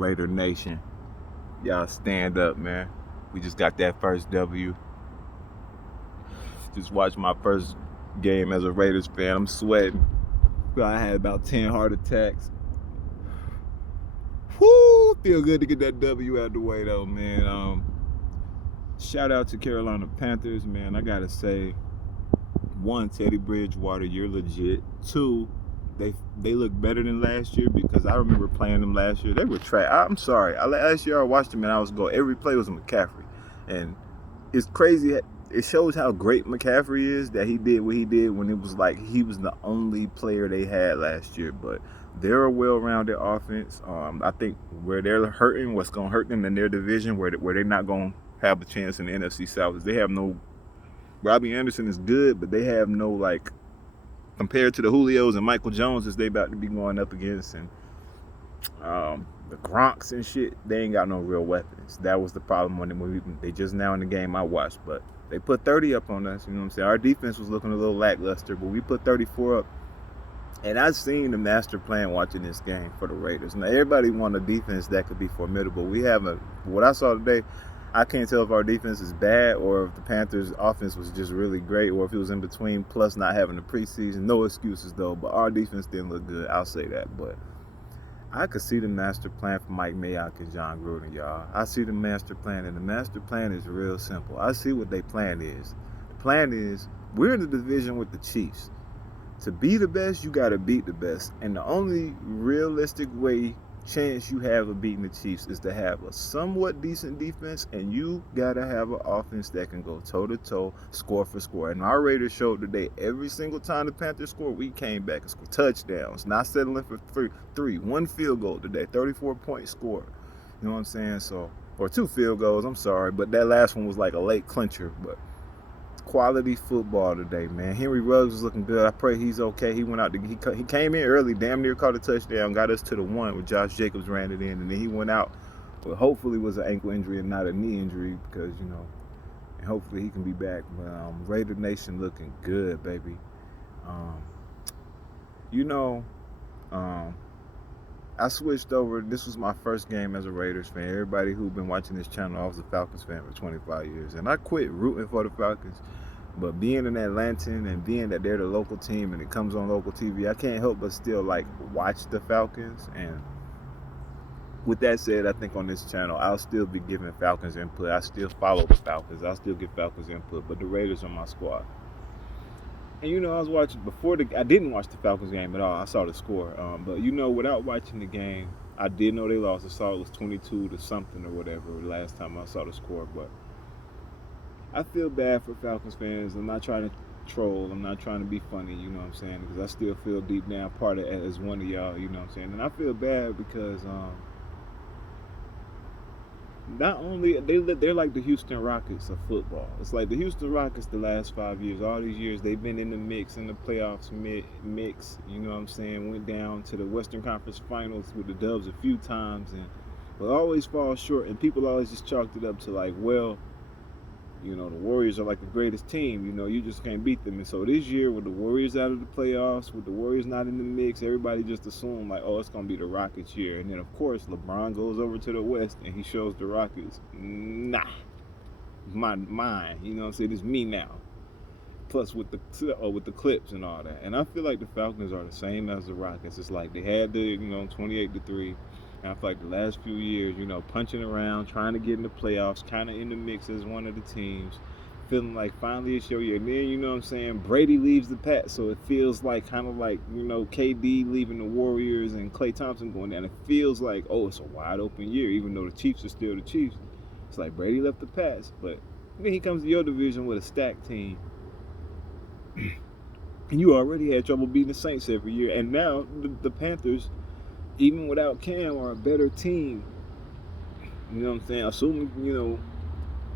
Raider Nation. Y'all stand up, man. We just got that first W. Just watched my first game as a Raiders fan. I'm sweating. I had about 10 heart attacks. Whoo! Feel good to get that W out of the way, though, man. Shout out to Carolina Panthers, man. I gotta say, one, Teddy Bridgewater, you're legit. Two, they look better than last year because I remember playing them last year. They were trash. I'm sorry. Last year I watched them and I was going. Every play was McCaffrey, and it's crazy. It shows how great McCaffrey is that he did what he did when it was like he was the only player they had last year. But they're a well-rounded offense. I think where they're hurting, what's going to hurt them in their division, where they're not going to have a chance in the NFC South, is they have no. Robbie Anderson is good, but they have no, like, compared to the Julios and Michael Joneses they about to be going up against, and the Gronks and shit, they ain't got no real weapons. That was the problem when they just now in the game I watched, but they put 30 up on us, you know what I'm saying? Our defense was looking a little lackluster, but we put 34 up. And I've seen the master plan watching this game for the Raiders. Now, everybody want a defense that could be formidable. What I saw today, I can't tell if our defense is bad or if the Panthers' offense was just really great or if it was in between, plus not having the preseason. No excuses, though, but our defense didn't look good. I'll say that. But I could see the master plan for Mike Mayock and John Gruden, y'all. I see the master plan, and the master plan is real simple. I see what their plan is. The plan is we're in the division with the Chiefs. To be the best, you got to beat the best. And the only realistic chance you have of beating the Chiefs is to have a somewhat decent defense, and you got to have an offense that can go toe-to-toe, score for score. And our Raiders showed today, every single time the Panthers scored, we came back and scored touchdowns, not settling for three. One field goal today, 34-point score. You know what I'm saying? Or 2 field goals, I'm sorry, but that last one was like a late clincher. But quality football today, man. Henry Ruggs was looking good. I pray he's okay. He went out. He came in early, damn near caught a touchdown, got us to the 1 where Josh Jacobs ran it in, and then he went out. But hopefully it was an ankle injury and not a knee injury because, you know, and hopefully he can be back. But Raider Nation looking good, baby. I switched over. This was my first game as a Raiders fan. Everybody who's been watching this channel, I was a Falcons fan for 25 years. And I quit rooting for the Falcons. But being an Atlantan and being that they're the local team and it comes on local TV, I can't help but still, like, watch the Falcons. And with that said, I think on this channel, I'll still be giving Falcons input. I still follow the Falcons. I'll still give Falcons input. But the Raiders are my squad. And, you know, I was watching I didn't watch the Falcons game at all. I saw the score. But, you know, without watching the game, I did know they lost. I saw it was 22 to something or whatever last time I saw the score. But I feel bad for Falcons fans. I'm not trying to troll. I'm not trying to be funny, you know what I'm saying? Because I still feel deep down part of it as one of y'all, you know what I'm saying? And I feel bad because not only they're like the Houston Rockets of football. It's like the Houston Rockets the last 5 years. All these years they've been in the mix, in the playoffs mix. You know what I'm saying? Went down to the Western Conference Finals with the Dubs a few times, and but always fall short. And people always just chalked it up to like, well, you know, the Warriors are like the greatest team. You know, you just can't beat them. And so this year, with the Warriors out of the playoffs, with the Warriors not in the mix, everybody just assumed, like, oh, it's going to be the Rockets year. And then, of course, LeBron goes over to the West and he shows the Rockets, nah, mine. You know what I'm saying? It's me now. Plus with the Clips and all that. And I feel like the Falcons are the same as the Rockets. It's like they had the, 28-3. And I feel like the last few years, punching around, trying to get in the playoffs, kind of in the mix as one of the teams, feeling like finally it's your year. And then, you know what I'm saying, Brady leaves the Pats, so it feels like kind of like, KD leaving the Warriors and Klay Thompson going down. It feels like, oh, it's a wide open year, even though the Chiefs are still the Chiefs. It's like Brady left the Pats, but then he comes to your division with a stacked team. And you already had trouble beating the Saints every year. And now the Panthers, even without Cam, are a better team. You know what I'm saying? Assuming,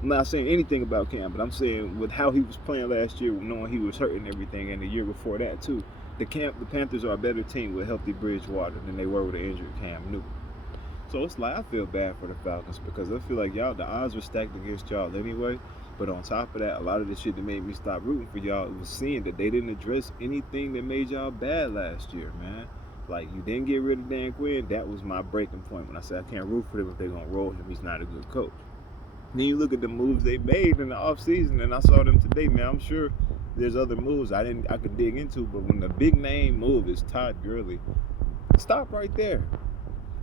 I'm not saying anything about Cam, but I'm saying with how he was playing last year, knowing he was hurting everything, and the year before that too, the Panthers are a better team with healthy Bridgewater than they were with an injured Cam Newton. So it's like I feel bad for the Falcons because I feel like the odds were stacked against y'all anyway. But on top of that, a lot of the shit that made me stop rooting for y'all was seeing that they didn't address anything that made y'all bad last year, man. Like, you didn't get rid of Dan Quinn. That was my breaking point when I said I can't root for them if they're going to roll him. He's not a good coach. Then you look at the moves they made in the offseason, and I saw them today, man. I'm sure there's other moves I could dig into, but when the big name move is Todd Gurley, stop right there.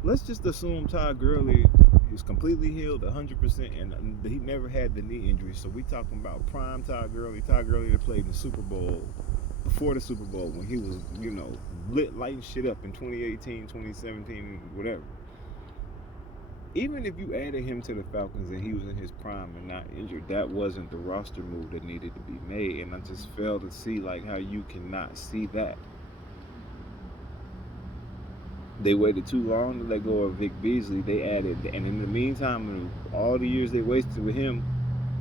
Let's just assume Todd Gurley is completely healed 100%, and he never had the knee injury. So we talking about prime Todd Gurley that played in the Super Bowl, before the Super Bowl, when he was, lighting shit up in 2018, 2017, whatever. Even if you added him to the Falcons and he was in his prime and not injured, that wasn't the roster move that needed to be made. And I just failed to see how you cannot see that. They waited too long to let go of Vic Beasley. They added, and in the meantime, all the years they wasted with him,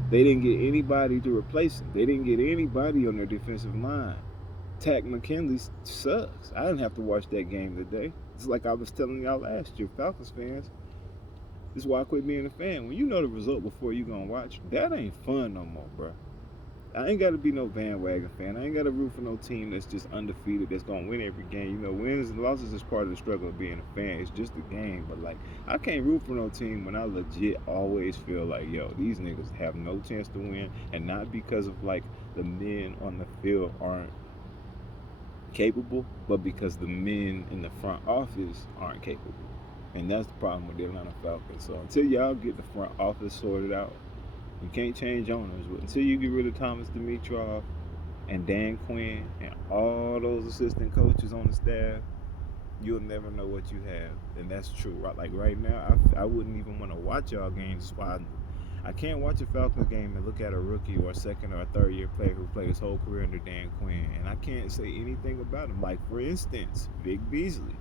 they didn't get anybody to replace him. They didn't get anybody on their defensive line. Takk McKinley sucks. I didn't have to watch that game today. It's like I was telling y'all last year, Falcons fans. This is why I quit being a fan. When you know the result before you gonna watch, that ain't fun no more, bro. I ain't got to be no bandwagon fan. I ain't got to root for no team that's just undefeated, that's going to win every game. Wins and losses is part of the struggle of being a fan. It's just a game. But, I can't root for no team when I legit always feel like, these niggas have no chance to win. And not because of, the men on the field aren't capable, but because the men in the front office aren't capable. And that's the problem with the Atlanta Falcons. So until y'all get the front office sorted out, you can't change owners. But until you get rid of Thomas Dimitroff and Dan Quinn and all those assistant coaches on the staff, you'll never know what you have. And that's true. Right now, I wouldn't even want to watch y'all games. I can't watch a Falcons game and look at a rookie or a second or a third year player who played his whole career under Dan Quinn. And I can't say anything about him. For instance, Vic Beasley.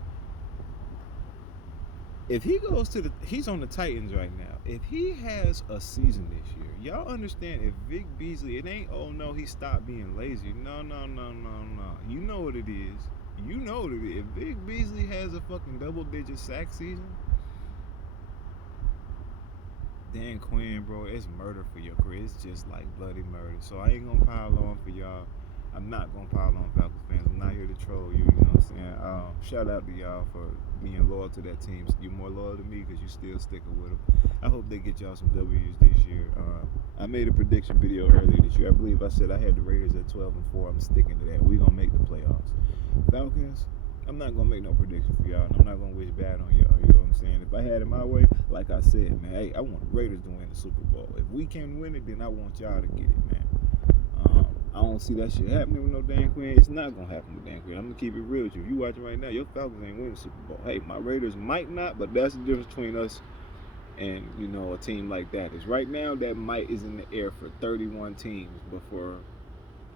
If he goes he's on the Titans right now. If he has a season this year, y'all understand, if Vic Beasley, it ain't, oh no, he stopped being lazy. No. You know what it is. If Vic Beasley has a fucking double-digit sack season, Dan Quinn, bro, it's murder for your career. It's just bloody murder. So I ain't gonna pile on for y'all. I'm not gonna pile on Falcons fans. I'm not here to troll you. You know what I'm saying? Shout out to y'all for being loyal to that team. You're more loyal to me because you're still sticking with them. I hope they get y'all some W's this year. I made a prediction video earlier this year. I believe I said I had the Raiders at 12-4. I'm sticking to that. We're gonna make the playoffs. Falcons, I'm not gonna make no prediction for y'all, and I'm not gonna wish bad on y'all. You know what I'm saying? If I had it my way, like I said, man, hey, I want the Raiders to win the Super Bowl. If we can win it, then I want y'all to get it, man. I don't see that shit happening with no Dan Quinn. It's not gonna happen with Dan Quinn. I'm gonna keep it real with you. If you watching right now, your Falcons ain't winning the Super Bowl. Hey, my Raiders might not, but that's the difference between us and a team like that. Is right now that might is in the air for 31 teams, but for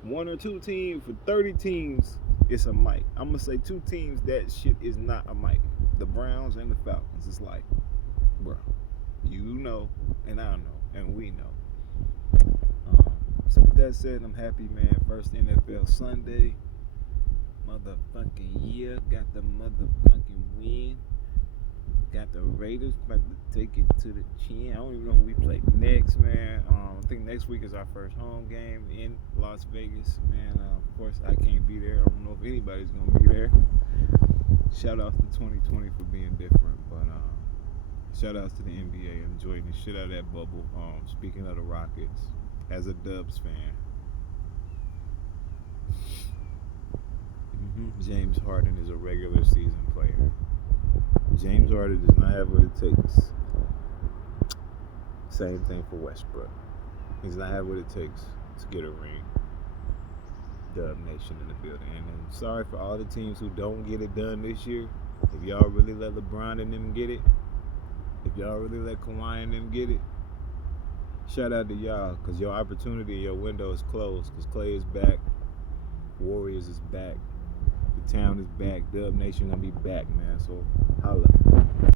one or two teams, for 30 teams, it's a might. I'm gonna say two teams that shit is not a might. The Browns and the Falcons. It's bro, and I know, and we know. So with that said, I'm happy, man. First NFL Sunday, motherfucking year. Got the motherfucking win. Got the Raiders about to take it to the chin. I don't even know who we play next, man. I think next week is our first home game in Las Vegas, man. Of course, I can't be there. I don't know if anybody's gonna be there. Shout out to 2020 for being different, but shout outs to the NBA. Enjoying the shit out of that bubble. Speaking of the Rockets, as a Dubs fan, James Harden is a regular season player. James Harden does not have what it takes. Same thing for Westbrook. He does not have what it takes to get a ring. Dub Nation in the building. And I'm sorry for all the teams who don't get it done this year. If y'all really let LeBron and them get it, if y'all really let Kawhi and them get it, shout out to y'all, because your opportunity, your window is closed, because Clay is back, Warriors is back, the town is back, Dub Nation gonna be back, man, so holla.